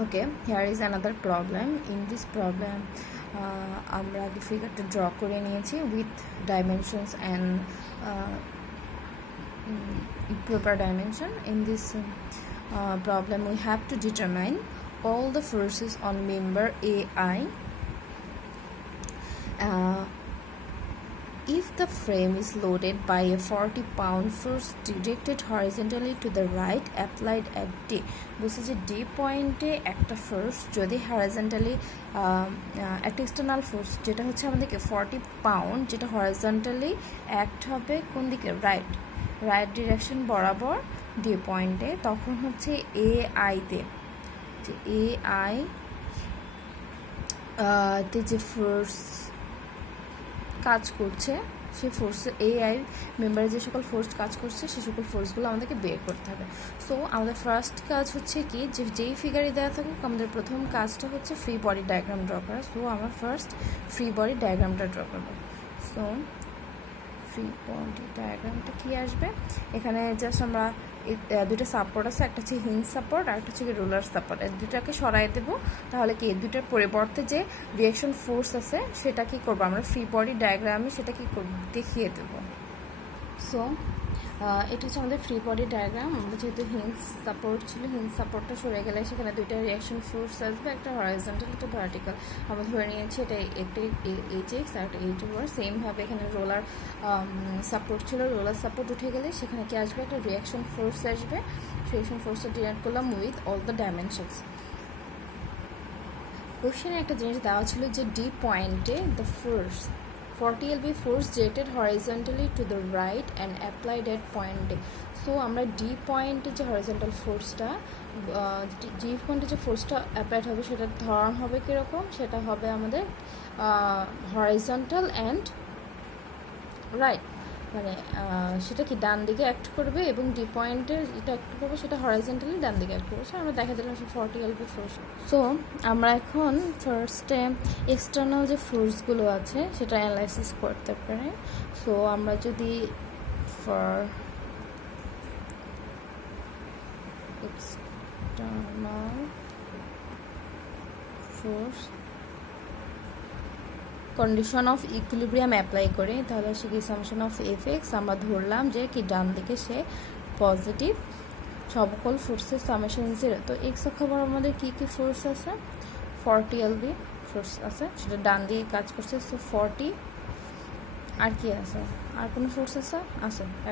Okay, here is another problem. In this problem আমরা the figure to draw করে নিয়েছি with dimensions and proper dimension. In this problem we have to determine all the forces on member AI. If the frame is loaded by a 40-pound force directed horizontally to the right applied at D, বলছে যে D পয়েন্টে একটা force যদি horizontally একটা external force যেটা হচ্ছে আমাদেরকে 40 pound যেটা হরিজন্টালি অ্যাক্ট হবে কোন দিকে রাইট ডিরেকশন বরাবর D পয়েন্টে, তখন হচ্ছে AI-তে তে যে ফোর্স কাজ করছে সেই ফোর্স AI মেম্বারে যে সকল ফোর্স কাজ করছে সে সকল ফোর্সগুলো আমাদেরকে বের করতে হবে। সো আমাদের ফার্স্ট কাজ হচ্ছে কি, যেই ফিগারে দেওয়া থাকুক আমাদের প্রথম কাজটা হচ্ছে ফ্রি বডি ডায়াগ্রাম ড্র করা। সো আমার ফার্স্ট ফ্রি বডি ডায়াগ্রামটা ড্র করবো। সো ফ্রি বডি ডায়াগ্রামটা কি আসবে, এখানে জাস্ট আমরা দুটো সাপোর্ট আছে, একটা হচ্ছে হিঞ্জ সাপোর্ট আর একটা হচ্ছে রোলার সাপোর্ট, এই দুটাকে সরাই দেবো। তাহলে কি এই দুটার পরিবর্তে যে রিঅ্যাকশন ফোর্স আছে সেটা কি করবো আমরা ফ্রি বডি ডায়াগ্রামে সেটা কি করব দেখিয়ে দেবো। সো এটা হচ্ছে আমাদের ফ্রি বডি ডায়াগ্রাম। আমরা যেহেতু হিঞ্জ সাপোর্ট ছিল, হিঞ্জ সাপোর্টটা সরে গেলে সেখানে দুইটা রিঅ্যাকশন ফোর্স আসবে, একটা হরাইজন্টাল একটা ভার্টিক্যাল। আমরা ধরে নিয়েছি এটা একটা HX আর একটা HY। সেমভাবে এখানে রোলার সাপোর্ট ছিল, রোলার সাপোর্ট উঠে গেলে সেখানে কি আসবে, একটা রিঅ্যাকশন ফোর্স আসবে। রিঅ্যাকশন ফোর্সটা ডিনাইট করলাম উইথ অল দ্য ডাইমেনশনস। কোশ্চেনে একটা জিনিস দেওয়া ছিল যে ডি পয়েন্টে the force 40 lb force directed horizontally to the right and applied at point A. So আমরা ডি পয়েন্টে যে হরিজন্টাল ফোর্সটা ডি পয়েন্টে যে ফোর্সটা অ্যাপ্লাইড হবে সেটার ধরন হবে কীরকম, সেটা হবে আমাদের হরিজন্টাল অ্যান্ড রাইট, মানে সেটা কি ডান দিকে অ্যাক্ট করবে এবং ডি পয়েন্টে যেটা অ্যাক্ট করবে সেটা হরাইজন্টালি ডান দিকে অ্যাক্ট করবে। সো আমরা দেখা দিলাম 40 lb ফোর্স। সো আমরা এখন ফার্স্টে এক্সটার্নাল যে ফোর্সগুলো আছে সেটা অ্যানালাইসিস করতে পারি। সো আমরা যদি for external force condition of equilibrium apply করি, তাহলে সে কি সামেশন অফ Fx আমরা ধরলাম যে কি ডান দিকে সে পজিটিভ, সকল ফোর্সের সামেশন 0। তো এক্স অক্ষর আমাদের কী কী ফোর্স আছে, 40 lb ফোর্স আছে, সেটা ডান দিকে কাজ করছে। সো 40 আর কি আছে, আর কোনো ফোর্স আছে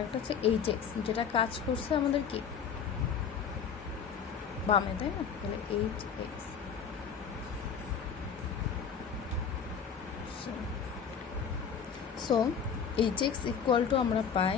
একটা হচ্ছে HX যেটা কাজ করছে আমাদের কি বামে, তাই না, তাহলে HX। So HX equal to আমরা পাই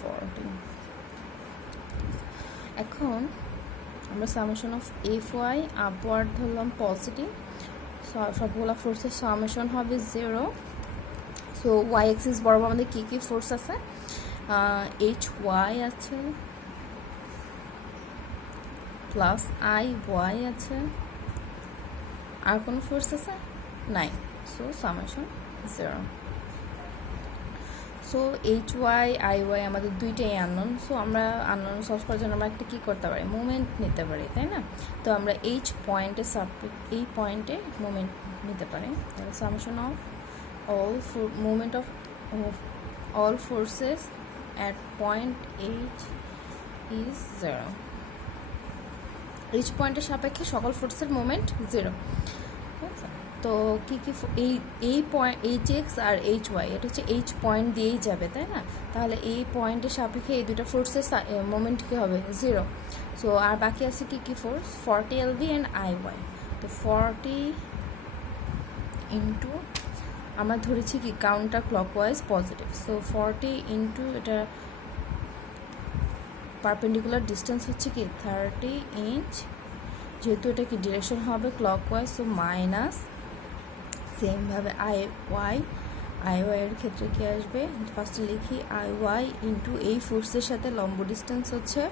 40। এখন আমরা সামেশন অফ Fy আপওয়ার্ড ধরলাম পজিটিভ, সবগুলো ফোর্সের সামেশন হবে 0। সো ওয়াই এক্সিস বরাবর আমাদের কী কী ফোর্স আছে, HY আছে প্লাস IY আছে, আর কোনো ফোর্স আছে নাই। So summation 0। So HY IY আমাদের দুইটাই আননোন। সো আমরা আননোন সলভ করার জন্য আমরা একটা কী করতে পারি, মুভমেন্ট নিতে পারি, তাই না। তো আমরা এই পয়েন্টে মুভমেন্ট নিতে পারি। তাহলে summation of movement of all forces at point H is 0। H পয়েন্টের সাপেক্ষে সকল ফোর্সের মুভমেন্ট 0। তো কী কী এই পয়েন্ট HX আর HY এটা হচ্ছে H পয়েন্ট দিয়েই যাবে, তাই না। তাহলে এই পয়েন্টের সাপেক্ষে এই দুটো ফোর্সের মোমেন্ট কী হবে 0। সো আর বাকি আছে কী কী ফোর্স, 40 lb অ্যান্ড IY। তো 40 ইন্টু আমরা ধরেছি কি counter clockwise positive. So 40 into এটা পারপেন্ডিকুলার ডিস্টেন্স হচ্ছে কি 30 ইঞ্চ, যেহেতু এটা কি ডিরেকশন হবে ক্লকওয়াইজ, সো মাইনাস সেমভাবে IY এর ক্ষেত্রে কি আসবে, ফার্স্টে লিখি IY ইন্টু এই ফোর্সের সাথে লম্ব ডিস্টেন্স হচ্ছে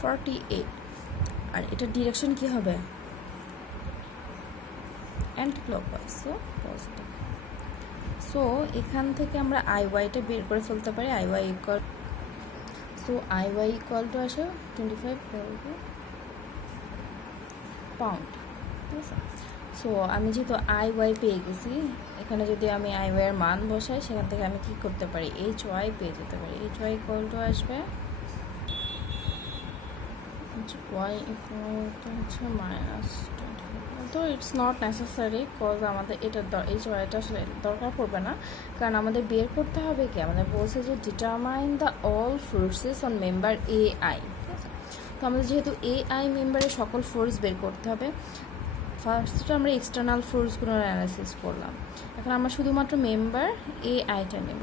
48, আর এটা ডিরেকশন কি হবে anti clockwise, so positive. So এখান থেকে আমরা IYটা বের করে ফেলতে পারি। IY ইকুয়াল টু আসে 25 lb পাউন্ড, ঠিক আছে। সো আমি যেহেতু আই ওয়াই পেয়ে গেছি, এখানে যদি আমি আই ওয়াইয়ের মান বসাই, সেখান থেকে আমি কি করতে পারি, এইচ ওয়াই পেয়ে যেতে পারি। এইচ ওয়াই ইকুয়াল টু আসবে ওয়াই ইকুয়াল টু হচ্ছে -24। তো ইটস নট নেসেসারি, কজ আমাদের এটা এইচ ওয়াইটা আসলে দরকার পড়বে না, কারণ আমাদের বের করতে হবে কি, আমাদের বলছে যে determine the all forces on member A I, ঠিক আছে। তো আমাদের যেহেতু এ আই মেম্বারের সকল ফোর্স বের করতে হবে, ফার্স্টে আমরা এক্সটার্নাল ফোর্সগুলোর অ্যানালাইসিস করলাম, এখন আমরা শুধুমাত্র মেম্বার এ আইটা নেব।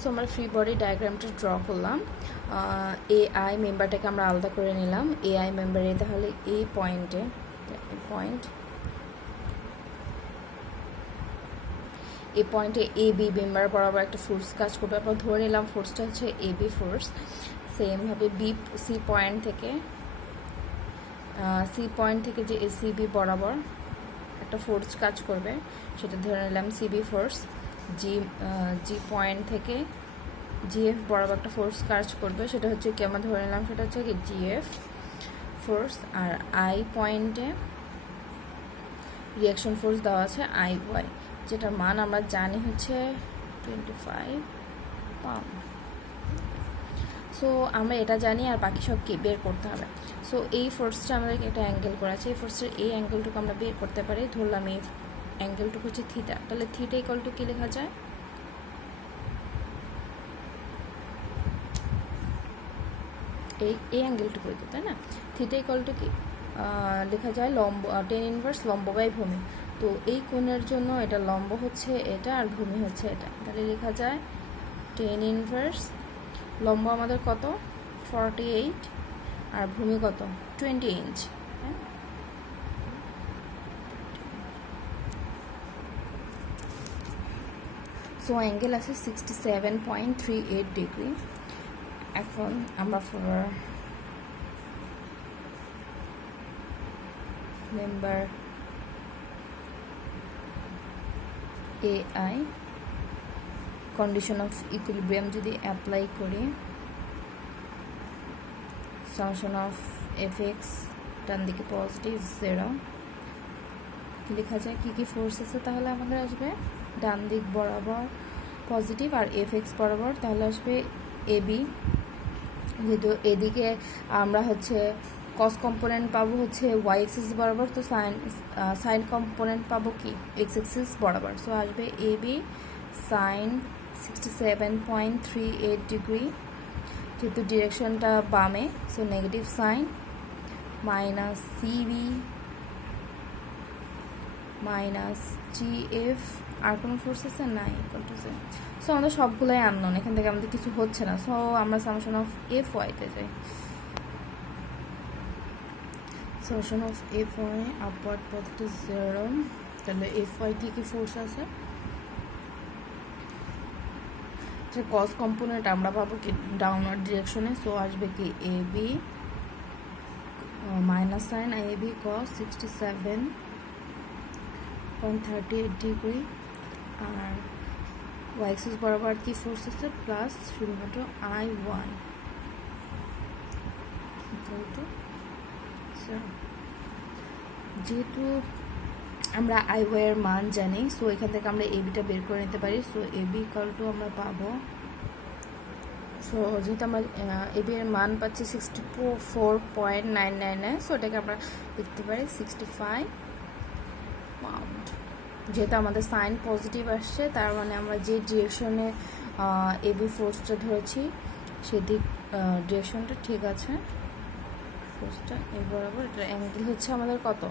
সো আমরা ফ্রি বডি ডায়াগ্রামটা ড্র করলাম, এ আই মেম্বারটাকে আমরা আলাদা করে নিলাম। এ আই মেম্বারে তাহলে এই পয়েন্টে এ বি মেম্বার বরাবর একটা ফোর্স কাজ করবে। আমরা ধরে নিলাম ফোর্সটা হচ্ছে এ বি ফোর্স। সেমভাবে সি পয়েন্ট থেকে যে সিবি বরাবর একটা ফোর্স কাজ করবে, সেটা ধরে নিলাম সিবি ফোর্স। জি পয়েন্ট থেকে জিএফ বরাবর একটা ফোর্স কাজ করবে, সেটা হচ্ছে কি আমরা ধরে নিলাম সেটা হচ্ছে কি জিএফ ফোর্স। আর আই পয়েন্টে রিয়াকশন ফোর্স দেওয়া আছে আই ওয়াই, যেটার মান আমরা জানি হচ্ছে 25 পাউন্ড। সো আমরা এটা জানি, আর বাকি সব কি বের করতে হবে। সো এই ফোর্সটা আমাদেরকে একটা অ্যাঙ্গেল করা আছে, এই ফোর্সের এই অ্যাঙ্গেলটুকু আমরা বের করতে পারি। ধরলাম এই অ্যাঙ্গেলটুকু হচ্ছে থিটা, তাহলে থিটা ইকুয়াল টু কী লেখা যায়, এই অ্যাঙ্গেলটুকু, তাই না। থিটা ইকুয়াল টু কি লেখা যায় লম্ব, টেন ইনভার্স লম্ব বাই ভূমি। তো এই কোণের জন্য এটা লম্ব হচ্ছে এটা, আর ভূমি হচ্ছে এটা, তাহলে লেখা যায় টেন ইনভার্স লম্ব আমাদের কত 48, আর ভূমি কত 20 ইঞ্চ। সো অ্যাঙ্গেল আছে 67.38 ডিগ্রি। এখন আমরা member A I condition of equilibrium যদি অ্যাপ্লাই করি, সামেশন অফ এফ এক্স ডান দিকে পজিটিভ 0 লেখা যায়। কী কী ফোর্স আছে তাহলে আমাদের আসবে, ডান দিক বরাবর পজিটিভ, আর এফ এক্স বরাবর তাহলে আসবে এবি। যেহেতু এদিকে আমরা হচ্ছে কস কম্পোনেন্ট পাবো হচ্ছে ওয়াই এক্সিস বরাবর, তো সাইন কম্পোনেন্ট পাবো কি এক্স এক্সিস বরাবর। সো আসবে এবি সাইন 67.38 ডিগ্রি, যেহেতু ডিরেকশনটা বামে, so negative sign minus CB minus GF. আর কোনো ফোর্স আছে নাই, ইকুয়াল টু 0। সো আমাদের সবগুলোই আননোন, এখান থেকে আমাদের কিছু হচ্ছে না। সো আমরা সামেশন অফ এফ ওয়াইতে যাই। Summation of F Y upward positive 0, তাহলে এফ ওয়াই কী ফোর্স আছে, কস কম্পোনেন্ট আমরা পাবো কি ডাউনওয়ার্ড ডিরেকশনে। সো আসবে কি A B minus sine A B cos 67.38 degree, R Y axis বরাবর কি ফোর্স আছে প্লাস শুধুমাত্র আই ওয়ান। যেহেতু আমরা আই ওয়াইয়ের মান জানি, সো এখান থেকে আমরা এবিটা বের করে নিতে পারি। সো এবি ইকুয়াল টু আমরা পাবো, সো যেহেতু আমরা এবি এর মান পাচ্ছি 64.999, সো এটাকে আমরা লিখতে পারি 65 পাউন্ড। যেহেতু আমাদের সাইন পজিটিভ আসছে, তার মানে আমরা যে ডিরেকশনে এবি ফোর্সটা ধরেছি সেদিক ডিরেকশনটা ঠিক আছে। ফোর্সটা এই বরাবর, এটা অ্যাঙ্গেল হচ্ছে আমাদের কত,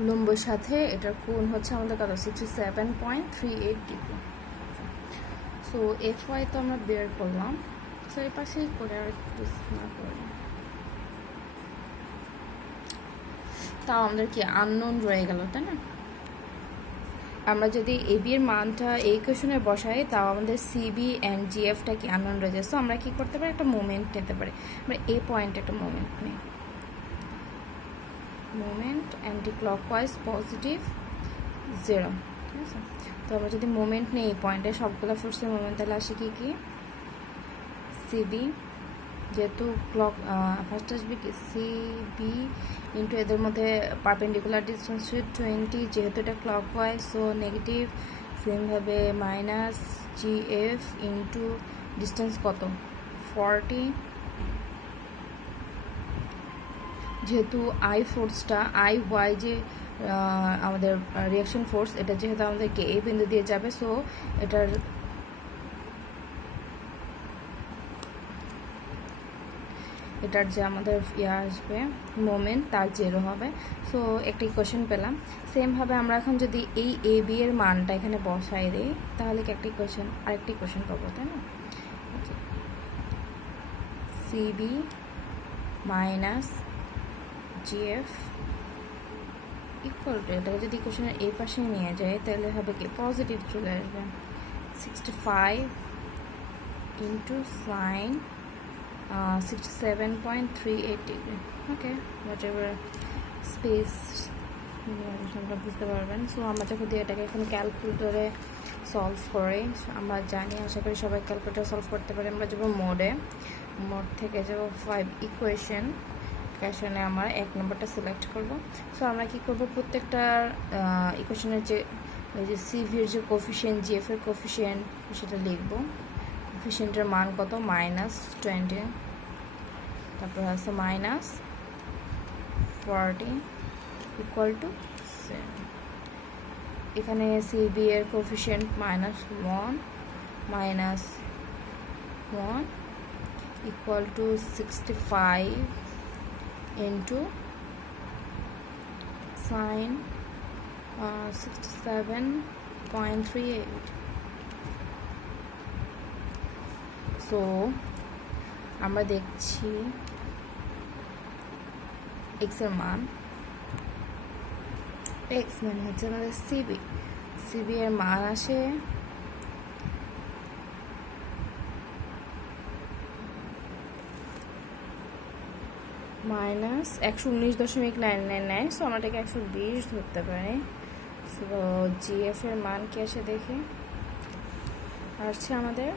উলম্বর সাথে এটার কোণ হচ্ছে আমাদের কত 67.38 ডিগ্রি। সো এফ ওয়াই তো আমরা বের করলাম, সো এই পাশেই করে আর একটু না করে, তাও আমাদের কি আননোন রয়ে গেল, তাই না। আমরা যদি এবি এর মানটা এই কোশ্চেনে বসাই, তাও আমাদের সিবি অ্যান্ড জিএফটা কি আননোন রয়ে যায়। সো আমরা কি করতে পারি, একটা মোমেন্ট নিতে পারি। আমরা এ পয়েন্টে একটা মোমেন্ট নিই, মোমেন্ট অ্যান্টি ক্লকওয়াইজ পজিটিভ 0, ঠিক আছে। তো আমরা যদি মোমেন্ট নিই এই পয়েন্টে, সবগুলো ফোর্সের মোমেন্ট, তাহলে আসে কি সিবি, যেহেতু ক্লক ফার্স্ট আসবে কি সিবি ইন্টু এদের মধ্যে পারপেন্ডিকুলার ডিস্টেন্স 20, যেহেতু এটা ক্লক ওয়াইজ সো নেগেটিভ। সেমভাবে মাইনাস জিএফ ইন্টু ডিস্টেন্স কত 40, যেহেতু আই ফোর্সটা আই ওয়াই যে আমাদের রিয়াকশন ফোর্স, এটা যেহেতু আমাদেরকে এই বিন্দু দিয়ে যাবে সো এটার যে আমাদের আসবে মোমেন্ট তার 0 হবে। সো একটা ইকুয়েশন পেলাম। সেমভাবে আমরা এখন যদি এই এ বি এর মানটা এখানে বসাই দিই তাহলে কি আরেকটি ইকুয়েশন পাবো, তাই না? CB minus GF equal to, এটাকে যদি ইকুয়েশনের এই পাশে নিয়ে যায় তাহলে হবে কি পজিটিভ চলে আসবে 65 into sign 67.38 degree. Okay, what ever space আমরা বুঝতে পারবেন। সো আমরা যখন দিয়ে এটাকে এখন ক্যালকুলেটরে সলভ করে আমরা জানি, আশা করি সবাই ক্যালকুলেটর সলভ করতে পারে। আমরা যাবো মোড থেকে যাবো 5 ইকুয়েশনে আমার 1 নম্বরটা সিলেক্ট করব। সো আমরা কি করব, প্রত্যেকটা ইকুয়েশনের যে সিভির যে কোফিশিয়েন্ট, জিএফ এর কোফিশিয়েন্ট সেটা লিখবো। কোফিশিয়েন্টের মান কত -20, তারপর আছে -40 ইকুয়াল টু 7। এখানে সিবি এর coefficient -1 equal to 65 into sign 67.38। So আমরা দেখছি এক্স এর মান, এক্স মানে হচ্ছে আমাদের সিবি এর মান আসে -119.999। সো আমরা এটাকে 120 ধরতে পারি। সো জিএফ এর মান কি আসে দেখি, আসছে আমাদের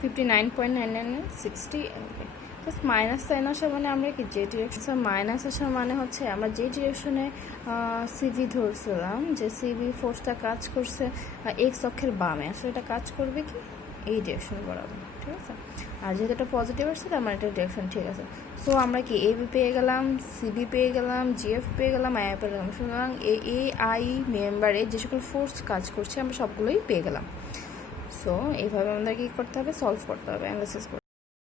59.99960 এমপি। জাস্ট মাইনাস সাইন আসা মানে আমরা কি যে ডিরেকশন মাইনাস আসার মানে হচ্ছে আমরা যে ডিরেকশনে সিভি ধরছিলাম, যে সিভি ফোর্সটা কাজ করছে এক্স অক্ষের বামে, আসলে এটা কাজ করবে কি এই ডিরেকশন বরাবর, ঠিক আছে? আর যেহেতু এটা পজিটিভ আসছে তার মানে এটা ডিরেকশন ঠিক আছে। সো আমরা কি এবি পেয়ে গেলাম, সিবি পেয়ে গেলাম, জিএফ পেয়ে গেলাম, আই পেয়ে গেলাম। সুতরাং এ আই মেম্বারে যে সকল ফোর্স কাজ করছে আমরা সবগুলোই পেয়ে গেলাম। সো এইভাবে আমাদের কি করতে হবে, সলভ করতে হবে, অ্যানালাইসিস করতে হবে।